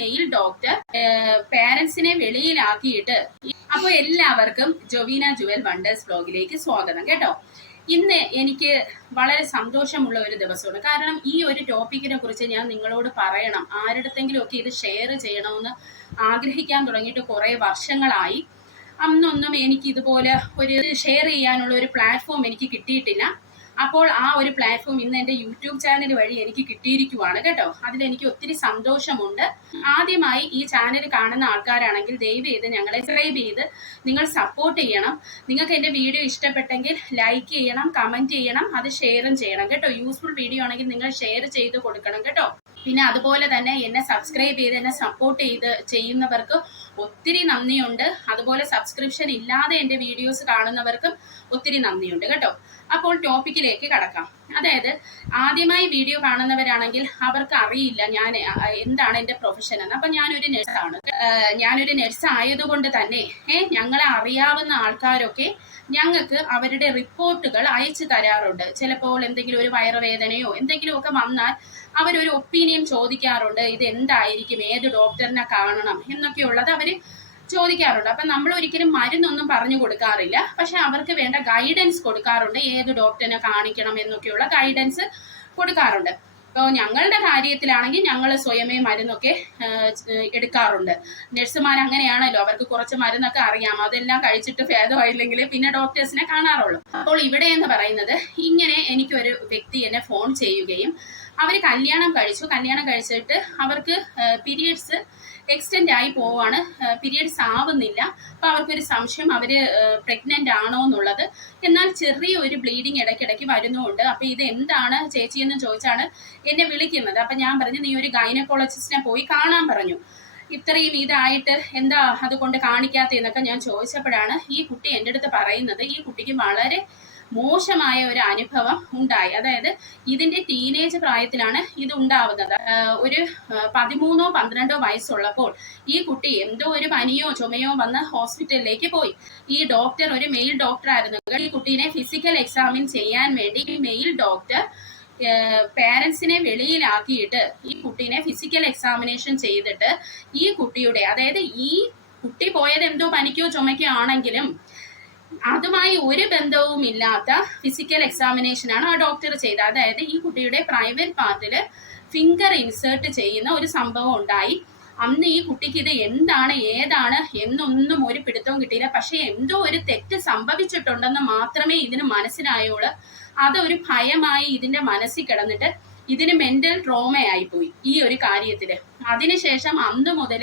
Mail doctor പാരന്റ്സിനെ വെളിയിലാക്കിയിട്ട്. അപ്പോൾ എല്ലാവർക്കും ജോവീന Jual wonders വ്ലോഗിലേക്ക് സ്വാഗതം കേട്ടോ. ഇന്ന് എനിക്ക് വളരെ സന്തോഷമുള്ള ഒരു ദിവസമാണ്. കാരണം ഈ ഒരു ടോപ്പിക്കിനെ കുറിച്ച് ഞാൻ നിങ്ങളോട് പറയണം, ആരുടെത്തെങ്കിലും ഒക്കെ ഇത് ഷെയർ ചെയ്യണമെന്ന് ആഗ്രഹിക്കാൻ തുടങ്ങിയിട്ട് കുറേ വർഷങ്ങളായി. അന്നൊന്നും എനിക്ക് ഇതുപോലെ ഒരു ഷെയർ ചെയ്യാനുള്ള ഒരു പ്ലാറ്റ്ഫോം എനിക്ക് കിട്ടിയിട്ടില്ല. അപ്പോൾ ആ ഒരു പ്ലാറ്റ്ഫോം ഇന്ന് എൻ്റെ യൂട്യൂബ് ചാനൽ വഴി എനിക്ക് കിട്ടിയിരിക്കുവാണ് കേട്ടോ. അതിലെനിക്ക് ഒത്തിരി സന്തോഷമുണ്ട്. ആദ്യമായി ഈ ചാനൽ കാണുന്ന ആൾക്കാരാണെങ്കിൽ ദയവ് ചെയ്ത് ഞങ്ങളെ സബ്സ്ക്രൈബ് ചെയ്ത് നിങ്ങൾ സപ്പോർട്ട് ചെയ്യണം. നിങ്ങൾക്ക് എൻ്റെ വീഡിയോ ഇഷ്ടപ്പെട്ടെങ്കിൽ ലൈക്ക് ചെയ്യണം, കമൻറ്റ് ചെയ്യണം, അത് ഷെയറും ചെയ്യണം കേട്ടോ. യൂസ്ഫുൾ വീഡിയോ ആണെങ്കിൽ നിങ്ങൾ ഷെയർ ചെയ്ത് കൊടുക്കണം കേട്ടോ. പിന്നെ അതുപോലെ തന്നെ എന്നെ സബ്സ്ക്രൈബ് ചെയ്ത് എന്നെ സപ്പോർട്ട് ചെയ്യുന്നവർക്ക് ഒത്തിരി നന്ദിയുണ്ട്. അതുപോലെ സബ്സ്ക്രിപ്ഷൻ ഇല്ലാതെ എൻ്റെ വീഡിയോസ് കാണുന്നവർക്കും ഒത്തിരി നന്ദിയുണ്ട് കേട്ടോ. അപ്പോൾ ടോപ്പിക്കിലേക്ക് കടക്കാം. അതായത് ആദ്യമായി വീഡിയോ കാണുന്നവരാണെങ്കിൽ അവർക്ക് അറിയില്ല ഞാൻ എന്താണ് എൻ്റെ പ്രൊഫഷൻ എന്ന്. അപ്പം ഞാനൊരു നഴ്സാണ്. ഞാനൊരു നഴ്സ് ആയതുകൊണ്ട് തന്നെ ഞങ്ങളെ അറിയാവുന്ന ആൾക്കാരൊക്കെ ഞങ്ങൾക്ക് അവരുടെ റിപ്പോർട്ടുകൾ അയച്ചു തരാറുണ്ട്. ചിലപ്പോൾ എന്തെങ്കിലും ഒരു വയറുവേദനയോ എന്തെങ്കിലുമൊക്കെ വന്നാൽ അവരൊരു ഒപ്പീനിയൻ ചോദിക്കാറുണ്ട്. ഇത് എന്തായിരിക്കും, ഏത് ഡോക്ടറിനെ കാണണം എന്നൊക്കെയുള്ളത് അവർ ചോദിക്കാറുണ്ട്. അപ്പം നമ്മൾ ഒരിക്കലും മരുന്നൊന്നും പറഞ്ഞു കൊടുക്കാറില്ല. പക്ഷെ അവർക്ക് വേണ്ട ഗൈഡൻസ് കൊടുക്കാറുണ്ട്. ഏത് ഡോക്ടറിനെ കാണിക്കണം എന്നൊക്കെയുള്ള ഗൈഡൻസ് കൊടുക്കാറുണ്ട്. ഇപ്പോൾ ഞങ്ങളുടെ കാര്യത്തിലാണെങ്കിൽ ഞങ്ങൾ സ്വയമേ മരുന്നൊക്കെ എടുക്കാറുണ്ട്. നഴ്സുമാർ അങ്ങനെയാണല്ലോ, അവർക്ക് കുറച്ച് മരുന്നൊക്കെ അറിയാം. അതെല്ലാം കഴിച്ചിട്ട് ഭേദമായില്ലെങ്കിൽ പിന്നെ ഡോക്ടേഴ്സിനെ കാണാറുള്ളൂ. അപ്പോൾ ഇവിടെ എന്ന് പറയുന്നത്, ഇങ്ങനെ എനിക്കൊരു വ്യക്തി എന്നെ ഫോൺ ചെയ്യുകയും അവർ കല്യാണം കഴിച്ചിട്ട് അവർക്ക് പീരിയഡ്സ് എക്സ്റ്റെൻഡ് ആയി പോവാണ്, പീരിയഡ്സ് ആവുന്നില്ല. അപ്പോൾ അവർക്കൊരു സംശയം, അവർ പ്രഗ്നൻ്റ് ആണോ എന്നുള്ളത്. എന്നാൽ ചെറിയൊരു ബ്ലീഡിങ് ഇടയ്ക്കിടയ്ക്ക് വരുന്നുമുണ്ട്. അപ്പോൾ ഇത് എന്താണ് ചേച്ചി എന്ന് ചോദിച്ചാണ് എന്നെ വിളിക്കുന്നത്. അപ്പം ഞാൻ പറഞ്ഞു, നീ ഒരു ഗൈനക്കോളജിസ്റ്റിനെ പോയി കാണാൻ പറഞ്ഞു. ഇത്രയും ഇതായിട്ട് എന്താ അതുകൊണ്ട് കാണിക്കാത്തതെന്നൊക്കെ ഞാൻ ചോദിച്ചപ്പോഴാണ് ഈ കുട്ടി എൻ്റെ അടുത്ത് പറയുന്നത്, ഈ കുട്ടിക്ക് വളരെ മോശമായ ഒരു അനുഭവം ഉണ്ടായി. അതായത് ഇതിന്റെ ടീനേജ് പ്രായത്തിലാണ് ഇത് ഉണ്ടാവുന്നത്. ഒരു 13-12 വയസ്സുള്ളപ്പോൾ ഈ കുട്ടി എന്തോ ഒരു പനിയോ ചുമയോ വന്ന് ഹോസ്പിറ്റലിലേക്ക് പോയി. ഈ ഡോക്ടർ ഒരു മെയിൽ ഡോക്ടർ ആയിരുന്നു. ഈ കുട്ടീനെ ഫിസിക്കൽ എക്സാമിൻ ചെയ്യാൻ വേണ്ടി ഈ മെയിൽ ഡോക്ടർ പാരന്റ്സിനെ വെളിയിലാക്കിയിട്ട് ഈ കുട്ടീനെ ഫിസിക്കൽ എക്സാമിനേഷൻ ചെയ്തിട്ട് ഈ കുട്ടിയുടെ, അതായത് ഈ കുട്ടി പോയത് എന്തോ പനിക്കോ ചുമക്കോ ആണെങ്കിലും അതുമായി ഒരു ബന്ധവും ഇല്ലാത്ത ഫിസിക്കൽ എക്സാമിനേഷൻ ആണ് ആ ഡോക്ടർ ചെയ്തത്. അതായത് ഈ കുട്ടിയുടെ പ്രൈവറ്റ് പാർട്ടില് ഫിംഗർ ഇൻസേർട്ട് ചെയ്യുന്ന ഒരു സംഭവം ഉണ്ടായി. അന്ന് ഈ കുട്ടിക്ക് ഇത് എന്താണ് ഏതാണ് എന്നൊന്നും ഒരു പിടുത്തവും കിട്ടിയില്ല. പക്ഷെ എന്തോ ഒരു തെറ്റ് സംഭവിച്ചിട്ടുണ്ടെന്ന് മാത്രമേ ഇതിന് മനസ്സിലായുള്ളൂ. അതൊരു ഭയമായി ഇതിന്റെ മനസ്സിൽ കിടന്നിട്ട് ഇതിന് മെന്റൽ ട്രോമയായി പോയി ഈ ഒരു കാര്യത്തില്. അതിനുശേഷം അന്ന് മുതൽ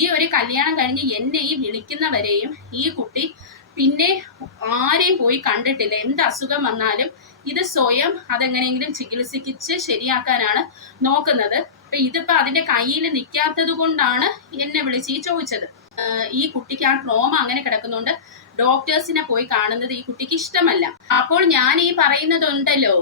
ഈ ഒരു കല്യാണം കഴിഞ്ഞ് എന്നെ ഈ വിളിക്കുന്നവരെയും ഈ കുട്ടി പിന്നെ ആരെയും പോയി കണ്ടിട്ടില്ല. എന്ത് അസുഖം വന്നാലും ഇത് സ്വയം അതെങ്ങനെയെങ്കിലും ചികിത്സിച്ച് ശരിയാക്കാനാണ് നോക്കുന്നത്. അപ്പൊ ഇതിപ്പോ അതിന്റെ കയ്യിൽ നിൽക്കാത്തത് കൊണ്ടാണ് എന്നെ വിളിച്ച് ഈ ചോദിച്ചത്. ഈ കുട്ടിക്ക് ആ ട്രോമ അങ്ങനെ കിടക്കുന്നുണ്ട്. ഡോക്ടേഴ്സിനെ പോയി കാണുന്നത് ഈ കുട്ടിക്ക് ഇഷ്ടമല്ല. അപ്പോൾ ഞാൻ ഈ പറയുന്നതുണ്ടല്ലോ,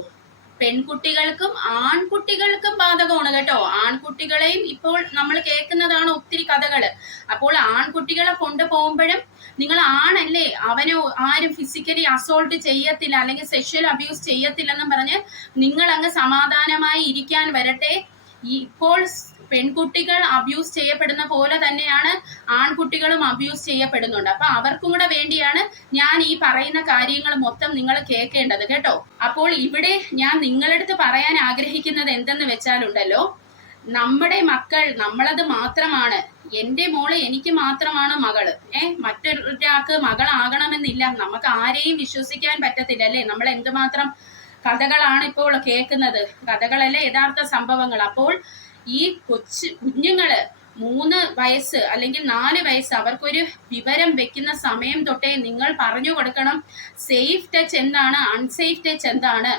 പെൺകുട്ടികൾക്കും ആൺകുട്ടികൾക്കും ബാധകമാണ് കേട്ടോ. ആൺകുട്ടികളെയും ഇപ്പോൾ നമ്മൾ കേൾക്കുന്നതാണ് ഒത്തിരി കഥകള്. അപ്പോൾ ആൺകുട്ടികളെ കൊണ്ടുപോകുമ്പോഴും നിങ്ങൾ ആണല്ലേ, അവനെ ആരും ഫിസിക്കലി അസോൾട്ട് ചെയ്യത്തില്ല അല്ലെങ്കിൽ സെക്ഷൽ അബ്യൂസ് ചെയ്യത്തില്ലെന്നും പറഞ്ഞ് നിങ്ങൾ അങ്ങ് സമാധാനമായി ഇരിക്കാൻ വരട്ടെ. ഇപ്പോൾ പെൺകുട്ടികൾ അബ്യൂസ് ചെയ്യപ്പെടുന്ന പോലെ തന്നെയാണ് ആൺകുട്ടികളും അബ്യൂസ് ചെയ്യപ്പെടുന്നുണ്ട്. അപ്പൊ അവർക്കും കൂടെ വേണ്ടിയാണ് ഞാൻ ഈ പറയുന്ന കാര്യങ്ങൾ മൊത്തം നിങ്ങൾ കേൾക്കേണ്ടത് കേട്ടോ. അപ്പോൾ ഇവിടെ ഞാൻ നിങ്ങളടുത്ത് പറയാൻ ആഗ്രഹിക്കുന്നത് എന്തെന്ന് വെച്ചാലുണ്ടല്ലോ, നമ്മുടെ മക്കൾ നമ്മളത് മാത്രമാണ്. എൻ്റെ മോള് എനിക്ക് മാത്രമാണ് മകള്. മറ്റൊരാൾക്ക് മകളാകണമെന്നില്ല. നമുക്ക് ആരെയും വിശ്വസിക്കാൻ പറ്റത്തില്ല അല്ലേ. നമ്മൾ എന്തുമാത്രം കഥകളാണ് ഇപ്പോൾ കേൾക്കുന്നത്. കഥകളല്ലേ യഥാർത്ഥ സംഭവങ്ങൾ. അപ്പോൾ ഈ കുഞ്ഞുങ്ങള് 3 വയസ്സ് അല്ലെങ്കിൽ 4 വയസ്സ് അവർക്കൊരു വിവരം വെക്കുന്ന സമയം തൊട്ടേ നിങ്ങൾ പറഞ്ഞു കൊടുക്കണം സേഫ് ടച്ച് എന്താണ്, അൺസേഫ് ടച്ച് എന്താണ്.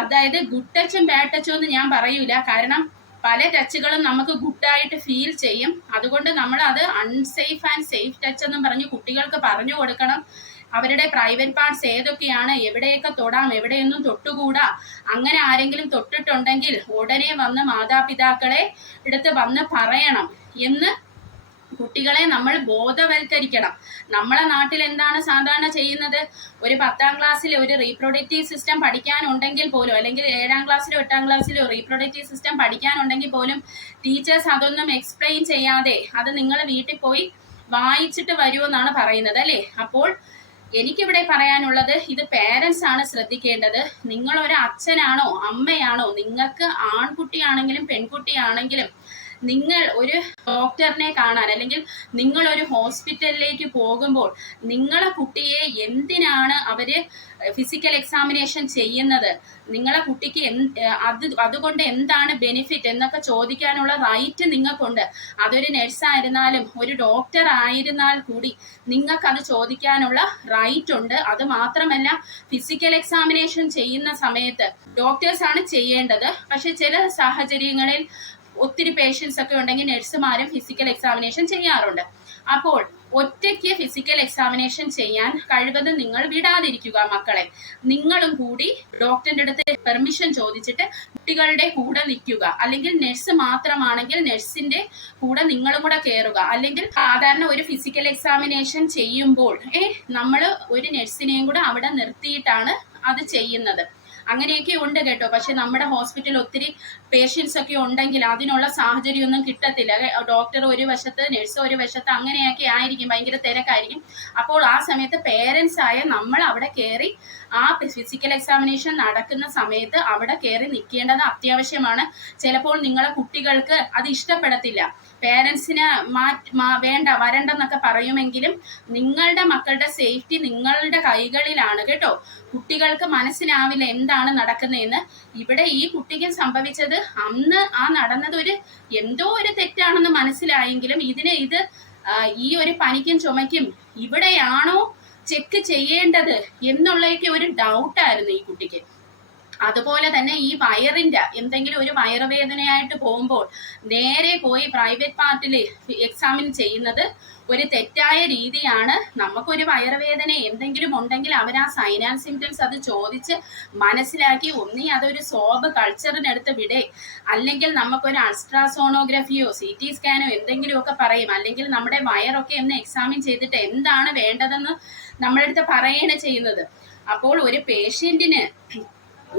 അതായത് ഗുഡ് ടച്ചും ബാഡ് ടച്ചും എന്ന് ഞാൻ പറയൂല. കാരണം പല ടച്ചുകളും നമുക്ക് ഗുഡായിട്ട് ഫീൽ ചെയ്യും. അതുകൊണ്ട് നമ്മൾ അത് അൺസേഫ് ആൻഡ് സേഫ് ടച്ച് എന്നും പറഞ്ഞ് കുട്ടികൾക്ക് പറഞ്ഞു കൊടുക്കണം. അവരുടെ പ്രൈവറ്റ് പാർട്സ് ഏതൊക്കെയാണ്, എവിടെയൊക്കെ തൊടാം, എവിടെയൊന്നും തൊട്ടുകൂടാ. അങ്ങനെ ആരെങ്കിലും തൊട്ടിട്ടുണ്ടെങ്കിൽ ഉടനെ വന്ന് മാതാപിതാക്കളെ എടുത്ത് വന്ന് പറയണം എന്ന് കുട്ടികളെ നമ്മൾ ബോധവൽക്കരിക്കണം. നമ്മളെ നാട്ടിൽ എന്താണ് സാധാരണ ചെയ്യുന്നത്? ഒരു 10ാം ക്ലാസ്സിൽ ഒരു റീപ്രൊഡക്റ്റീവ് സിസ്റ്റം പഠിക്കാനുണ്ടെങ്കിൽ പോലും, അല്ലെങ്കിൽ 7ാം ക്ലാസ്സിലോ 8ാം ക്ലാസ്സിലോ റീപ്രൊഡക്റ്റീവ് സിസ്റ്റം പഠിക്കാനുണ്ടെങ്കിൽ പോലും ടീച്ചേഴ്സ് അതൊന്നും എക്സ്പ്ലെയിൻ ചെയ്യാതെ അത് നിങ്ങൾ വീട്ടിൽ പോയി വായിച്ചിട്ട് വരുമെന്നാണ് പറയുന്നത് അല്ലേ? അപ്പോൾ എനിക്കിവിടെ പറയാനുള്ളത്, ഇത് പേരൻസ് ആണ് ശ്രദ്ധിക്കേണ്ടത്. നിങ്ങളൊരു അച്ഛനാണോ അമ്മയാണോ, നിങ്ങൾക്ക് ആൺകുട്ടിയാണെങ്കിലും പെൺകുട്ടിയാണെങ്കിലും നിങ്ങൾ ഒരു ഡോക്ടറിനെ കാണാൻ അല്ലെങ്കിൽ നിങ്ങൾ ഒരു ഹോസ്പിറ്റലിലേക്ക് പോകുമ്പോൾ നിങ്ങളെ കുട്ടിയെ എന്തിനാണ് അവര് ഫിസിക്കൽ എക്സാമിനേഷൻ ചെയ്യുന്നത്, നിങ്ങളെ കുട്ടിക്ക് അതുകൊണ്ട് എന്താണ് ബെനിഫിറ്റ് എന്നൊക്കെ ചോദിക്കാനുള്ള റൈറ്റ് നിങ്ങൾക്കുണ്ട്. അതൊരു നഴ്സായിരുന്നാലും ഒരു ഡോക്ടർ ആയിരുന്നാൽ കൂടി നിങ്ങൾക്കത് ചോദിക്കാനുള്ള റൈറ്റ് ഉണ്ട്. അത് മാത്രമല്ല, ഫിസിക്കൽ എക്സാമിനേഷൻ ചെയ്യുന്ന സമയത്ത് ഡോക്ടേഴ്സ് ആണ് ചെയ്യേണ്ടത്. പക്ഷെ ചില സാഹചര്യങ്ങളിൽ ഒത്തിരി പേഷ്യൻസ് ഒക്കെ ഉണ്ടെങ്കിൽ നഴ്സുമാരും ഫിസിക്കൽ എക്സാമിനേഷൻ ചെയ്യാറുണ്ട്. അപ്പോൾ ഒറ്റയ്ക്ക് ഫിസിക്കൽ എക്സാമിനേഷൻ ചെയ്യാൻ കഴിവതും നിങ്ങൾ വിടാതിരിക്കുക മക്കളെ. നിങ്ങളും കൂടി ഡോക്ടറിന്റെ അടുത്ത് പെർമിഷൻ ചോദിച്ചിട്ട് കുട്ടികളുടെ കൂടെ നിൽക്കുക. അല്ലെങ്കിൽ നഴ്സ് മാത്രമാണെങ്കിൽ നഴ്സിന്റെ കൂടെ നിങ്ങളും കൂടെ കയറുക. അല്ലെങ്കിൽ സാധാരണ ഒരു ഫിസിക്കൽ എക്സാമിനേഷൻ ചെയ്യുമ്പോൾ നമ്മൾ ഒരു നഴ്സിനെയും കൂടെ അവിടെ നിർത്തിയിട്ടാണ് അത് ചെയ്യുന്നത്. അങ്ങനെയൊക്കെ ഉണ്ട് കേട്ടോ. പക്ഷെ നമ്മുടെ ഹോസ്പിറ്റലിൽ ഒത്തിരി പേഷ്യൻസ് ഒക്കെ ഉണ്ടെങ്കിൽ അതിനുള്ള സാഹചര്യമൊന്നും കിട്ടത്തില്ല. ഡോക്ടർ ഒരു വശത്ത്, നഴ്സ് ഒരു വശത്ത്, അങ്ങനെയൊക്കെ ആയിരിക്കും, ഭയങ്കര തിരക്കായിരിക്കും. അപ്പോൾ ആ സമയത്ത് പേരൻസ് ആയ നമ്മൾ അവിടെ കയറി ആ ഫിസിക്കൽ എക്സാമിനേഷൻ നടക്കുന്ന സമയത്ത് അവിടെ കയറി നിൽക്കേണ്ടത് അത്യാവശ്യമാണ്. ചിലപ്പോൾ നിങ്ങളെ കുട്ടികൾക്ക് അത് ഇഷ്ടപ്പെടത്തില്ല, പേരൻസിന് വേണ്ട വരണ്ടെന്നൊക്കെ പറയുമെങ്കിലും നിങ്ങളുടെ മക്കളുടെ സേഫ്റ്റി നിങ്ങളുടെ കൈകളിലാണ് കേട്ടോ. കുട്ടികൾക്ക് മനസ്സിലാവില്ല എന്താണ് നടക്കുന്നതെന്ന്. ഇവിടെ ഈ കുട്ടിക്ക് സംഭവിച്ചത് അന്ന് ആ നടന്നത് എന്തോ ഒരു തെറ്റാണെന്ന് മനസ്സിലായെങ്കിലും ഇത് ഈ ഒരു പനിക്കും ചുമയ്ക്കും ഇവിടെയാണോ ചെക്ക് ചെയ്യേണ്ടത് എന്നുള്ളതൊക്കെ ഒരു ഡൗട്ടായിരുന്നു ഈ കുട്ടിക്ക്. അതുപോലെ തന്നെ ഈ വയറിന്റെ എന്തെങ്കിലും ഒരു വയറുവേദനയായിട്ട് പോകുമ്പോൾ നേരെ പോയി പ്രൈവറ്റ് പാർട്ടിൽ എക്സാമിൻ ചെയ്യുന്നത് ഒരു തെറ്റായ രീതിയാണ്. നമുക്കൊരു വയറുവേദന എന്തെങ്കിലും ഉണ്ടെങ്കിൽ അവർ ആ സൈൻ ആൻഡ് സിംറ്റംസ് അത് ചോദിച്ച് മനസ്സിലാക്കി ഒന്നീ അതൊരു സ്വാബ് കൾച്ചറിനെടുത്ത് വിടേ, അല്ലെങ്കിൽ നമുക്കൊരു അൾട്രാസോണോഗ്രഫിയോ CT സ്കാനോ എന്തെങ്കിലുമൊക്കെ പറയും. അല്ലെങ്കിൽ നമ്മുടെ വയറൊക്കെ ഒന്ന് എക്സാമിൻ ചെയ്തിട്ട് എന്താണ് വേണ്ടതെന്ന് നമ്മളെടുത്ത് പറയാണ് ചെയ്യുന്നത്. അപ്പോൾ ഒരു പേഷ്യന്റിന്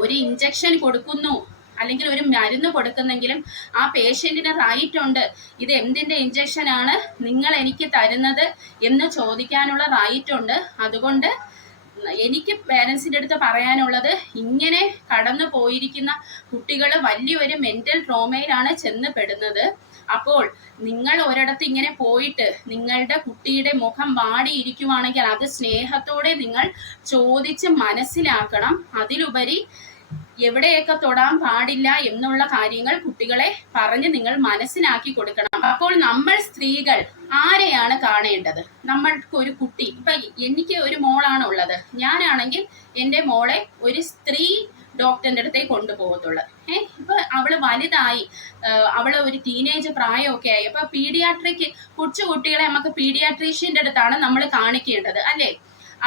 ഒരു ഇഞ്ചക്ഷൻ കൊടുക്കുന്നു അല്ലെങ്കിൽ ഒരു മരുന്ന് കൊടുക്കുന്നെങ്കിലും ആ പേഷ്യന്റിന് റൈറ്റ് ഉണ്ട്, ഇത് എന്തിന്റെ ഇഞ്ചക്ഷൻ ആണ് നിങ്ങൾ എനിക്ക് തരുന്നത് എന്ന് ചോദിക്കാനുള്ള റൈറ്റ് ഉണ്ട്. അതുകൊണ്ട് എനിക്ക് പേരൻസിന്റെ അടുത്ത് പറയാനുള്ളത്, ഇങ്ങനെ കടന്നു പോയിരിക്കുന്ന കുട്ടികൾ വലിയൊരു മെന്റൽ ട്രോമയിലാണ് ചെന്ന് പെടുന്നത്. അപ്പോൾ നിങ്ങൾ ഒരിടത്ത് ഇങ്ങനെ പോയിട്ട് നിങ്ങളുടെ കുട്ടിയുടെ മുഖം വാടിയിരിക്കുവാണെങ്കിൽ അത് സ്നേഹത്തോടെ നിങ്ങൾ ചോദിച്ച് മനസ്സിലാക്കണം. അതിലുപരി എവിടെയൊക്കെ തൊടാൻ പാടില്ല എന്നുള്ള കാര്യങ്ങൾ കുട്ടികളെ പറഞ്ഞ് നിങ്ങൾ മനസ്സിലാക്കി കൊടുക്കണം. അപ്പോൾ നമ്മൾ സ്ത്രീകൾ ആരെയാണ് കാണേണ്ടത്? നമ്മൾക്ക് ഒരു കുട്ടി, ഇപ്പൊ എനിക്ക് ഒരു മോളാണ് ഉള്ളത്, ഞാനാണെങ്കിൽ എൻ്റെ മോളെ ഒരു സ്ത്രീ ഡോക്ടറിന്റെ അടുത്തേക്ക് കൊണ്ടുപോകത്തുള്ളു. ഇപ്പൊ അവള് വലുതായി, അവള് ഒരു ടീനേജ് പ്രായമൊക്കെ ആയി, അപ്പൊ പീഡിയാട്രിക് കൊച്ചു കുട്ടികളെ നമുക്ക് പീഡിയാട്രീഷ്യന്റെ അടുത്താണ് നമ്മൾ കാണിക്കേണ്ടത് അല്ലേ?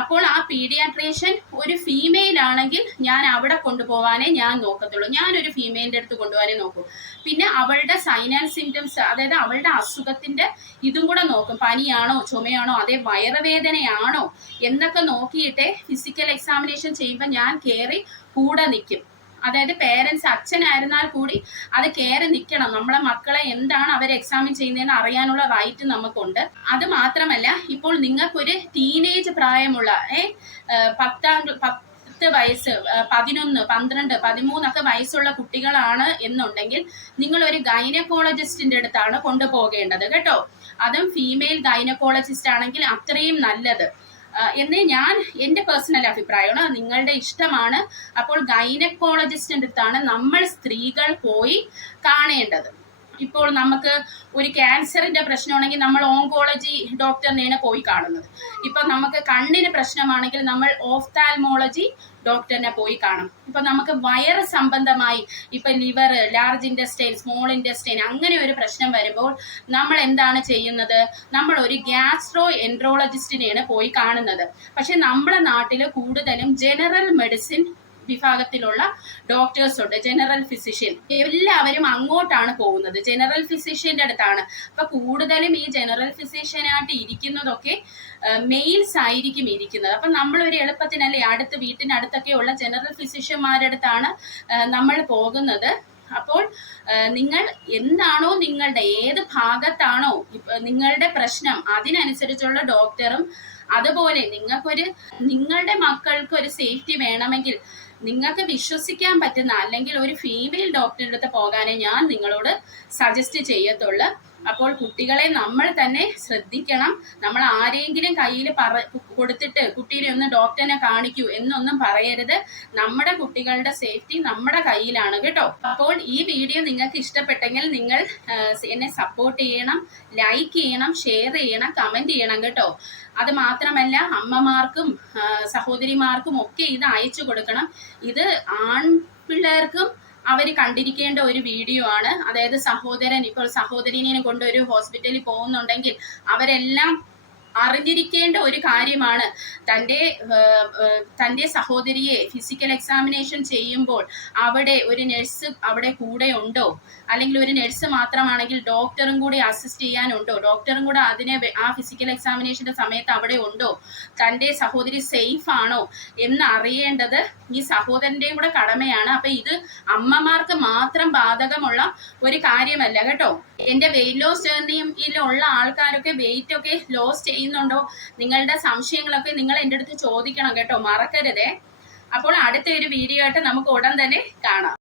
അപ്പോൾ ആ പീഡിയാട്രീഷ്യൻ ഒരു ഫീമെയിൽ ആണെങ്കിൽ ഞാൻ അവിടെ കൊണ്ടുപോകാനേ ഞാൻ നോക്കത്തുള്ളൂ. ഞാനൊരു ഫീമെയിലിന്റെ അടുത്ത് കൊണ്ടുപോകാനേ നോക്കൂ. പിന്നെ അവളുടെ സൈൻ ആൻഡ് സിംറ്റംസ്, അതായത് അവളുടെ അസുഖത്തിന്റെ ഇതും കൂടെ നോക്കും. പനിയാണോ ചുമയാണോ അതേ വയറുവേദനയാണോ എന്നൊക്കെ നോക്കിയിട്ടേ ഫിസിക്കൽ എക്സാമിനേഷൻ ചെയ്യുമ്പോൾ ഞാൻ കയറി കൂടെ നിൽക്കും. അതായത് പേരൻസ് അച്ഛനായിരുന്നാൽ കൂടി അത് കയറി നിൽക്കണം. നമ്മളെ മക്കളെ എന്താണ് അവർ എക്സാമിൻ ചെയ്യുന്നതെന്ന് അറിയാനുള്ള റൈറ്റ് നമുക്കുണ്ട്. അത് മാത്രമല്ല, ഇപ്പോൾ നിങ്ങൾക്കൊരു ടീനേജ് പ്രായമുള്ള 10 വയസ്സ് 11, 12, 13 വയസ്സുള്ള കുട്ടികളാണ് എന്നുണ്ടെങ്കിൽ നിങ്ങൾ ഒരു ഗൈനക്കോളജിസ്റ്റിന്റെ അടുത്താണ് കൊണ്ടുപോകേണ്ടത് കേട്ടോ. അതും ഫീമെയിൽ ഗൈനക്കോളജിസ്റ്റ് ആണെങ്കിൽ അത്രയും നല്ലത് എന്ന് എൻ്റെ പേഴ്സണൽ അഭിപ്രായമാണ്. നിങ്ങളുടെ ഇഷ്ടമാണ്. അപ്പോൾ ഗൈനക്കോളജിസ്റ്റിന്റെ അടുത്താണ് നമ്മൾ സ്ത്രീകൾ പോയി കാണേണ്ടത്. ഇപ്പോൾ നമുക്ക് ഒരു ക്യാൻസറിന്റെ പ്രശ്നമാണെങ്കിൽ നമ്മൾ ഓങ്കോളജി ഡോക്ടറിനെയാണ് പോയി കാണുന്നത്. ഇപ്പൊ നമുക്ക് കണ്ണിന് പ്രശ്നമാണെങ്കിൽ നമ്മൾ ഓഫ്താൽമോളജി ഡോക്ടറിനെ പോയി കാണും. ഇപ്പൊ നമുക്ക് വയറ് സംബന്ധമായി ഇപ്പൊ liver, large intestine, small intestine അങ്ങനെ ഒരു പ്രശ്നം വരുമ്പോൾ നമ്മൾ എന്താണ് ചെയ്യുന്നത്? നമ്മൾ ഒരു ഗ്യാസ്ട്രോ എൻട്രോളജിസ്റ്റിനെയാണ് പോയി കാണുന്നത്. പക്ഷെ നമ്മുടെ നാട്ടിൽ കൂടുതലും ജനറൽ മെഡിസിൻ വിഭാഗത്തിലുള്ള ഡോക്ടേഴ്സ് ഉണ്ട്, ജനറൽ ഫിസിഷ്യൻ. എല്ലാവരും അങ്ങോട്ടാണ് പോകുന്നത്, ജനറൽ ഫിസിഷ്യന്റെ അടുത്താണ്. അപ്പൊ കൂടുതലും ഈ ജനറൽ ഫിസിഷ്യനായിട്ട് ഇരിക്കുന്നതൊക്കെ മെയിൽസ് ആയിരിക്കും ഇരിക്കുന്നത്. അപ്പൊ നമ്മൾ ഒരു എളുപ്പത്തിനല്ലേ വീട്ടിനടുത്തൊക്കെ ഉള്ള ജനറൽ ഫിസിഷ്യന്മാരുടെ അടുത്താണ് നമ്മൾ പോകുന്നത്. അപ്പോൾ നിങ്ങൾ എന്താണോ നിങ്ങളുടെ ഏത് ഭാഗത്താണോ നിങ്ങളുടെ പ്രശ്നം, അതിനനുസരിച്ചുള്ള ഡോക്ടറും, അതുപോലെ നിങ്ങളുടെ മക്കൾക്ക് ഒരു സേഫ്റ്റി വേണമെങ്കിൽ നിങ്ങൾക്ക് വിശ്വസിക്കാൻ പറ്റുന്ന അല്ലെങ്കിൽ ഒരു ഫീമെയിൽ ഡോക്ടറുടെ അടുത്ത് പോകാനേ ഞാൻ നിങ്ങളോട് സജസ്റ്റ് ചെയ്യത്തുള്ളൂ. അപ്പോൾ കുട്ടികളെ നമ്മൾ തന്നെ ശ്രദ്ധിക്കണം. നമ്മൾ ആരെങ്കിലും കയ്യിൽ കൊടുത്തിട്ട് കുട്ടീനെ ഒന്ന് ഡോക്ടറിനെ കാണിക്കൂ എന്നൊന്നും പറയരുത്. നമ്മുടെ കുട്ടികളുടെ സേഫ്റ്റി നമ്മുടെ കയ്യിലാണ് കേട്ടോ. അപ്പോൾ ഈ വീഡിയോ നിങ്ങൾക്ക് ഇഷ്ടപ്പെട്ടെങ്കിൽ നിങ്ങൾ എന്നെ സപ്പോർട്ട് ചെയ്യണം, ലൈക്ക് ചെയ്യണം, ഷെയർ ചെയ്യണം, കമന്റ് ചെയ്യണം കേട്ടോ. അത് മാത്രമല്ല അമ്മമാർക്കും സഹോദരിമാർക്കും ഒക്കെ ഇത് അയച്ചു കൊടുക്കണം. ഇത് ആൺപിള്ളേർക്കും അവർ കണ്ടിരിക്കേണ്ട ഒരു വീഡിയോ ആണ്. അതായത് ഇപ്പോൾ സഹോദരിനെ കൊണ്ട് ഒരു ഹോസ്പിറ്റലിൽ പോകുന്നുണ്ടെങ്കിൽ അവരെല്ലാം അറിഞ്ഞിരിക്കേണ്ട ഒരു കാര്യമാണ്. തൻ്റെ സഹോദരിയെ ഫിസിക്കൽ എക്സാമിനേഷൻ ചെയ്യുമ്പോൾ അവിടെ ഒരു നഴ്സ് അവിടെ കൂടെ ഉണ്ടോ, അല്ലെങ്കിൽ ഒരു നഴ്സ് മാത്രമാണെങ്കിൽ ഡോക്ടറും കൂടി അസിസ്റ്റ് ചെയ്യാനുണ്ടോ, ഡോക്ടറും കൂടെ ആ ഫിസിക്കൽ എക്സാമിനേഷന്റെ സമയത്ത് അവിടെ ഉണ്ടോ, തൻ്റെ സഹോദരി സേഫ് ആണോ എന്ന് അറിയേണ്ടത് ഈ സഹോദരന്റെയും കൂടെ കടമയാണ്. അപ്പൊ ഇത് അമ്മമാർക്ക് മാത്രം ബാധകമുള്ള ഒരു കാര്യമല്ല കേട്ടോ. എന്റെ വെയിറ്റ് ലോസ് ജേർണിയിലുള്ള ആൾക്കാരൊക്കെ വെയിറ്റ് ഒക്കെ ലോസ് ചെയ്യുന്നുണ്ടോ, നിങ്ങളുടെ സംശയങ്ങളൊക്കെ നിങ്ങൾ എൻ്റെ അടുത്ത് ചോദിക്കണം കേട്ടോ, മറക്കരുതേ. അപ്പോൾ അടുത്ത ഒരു വീഡിയോ ആയിട്ട് നമുക്ക് ഉടൻ തന്നെ കാണാം.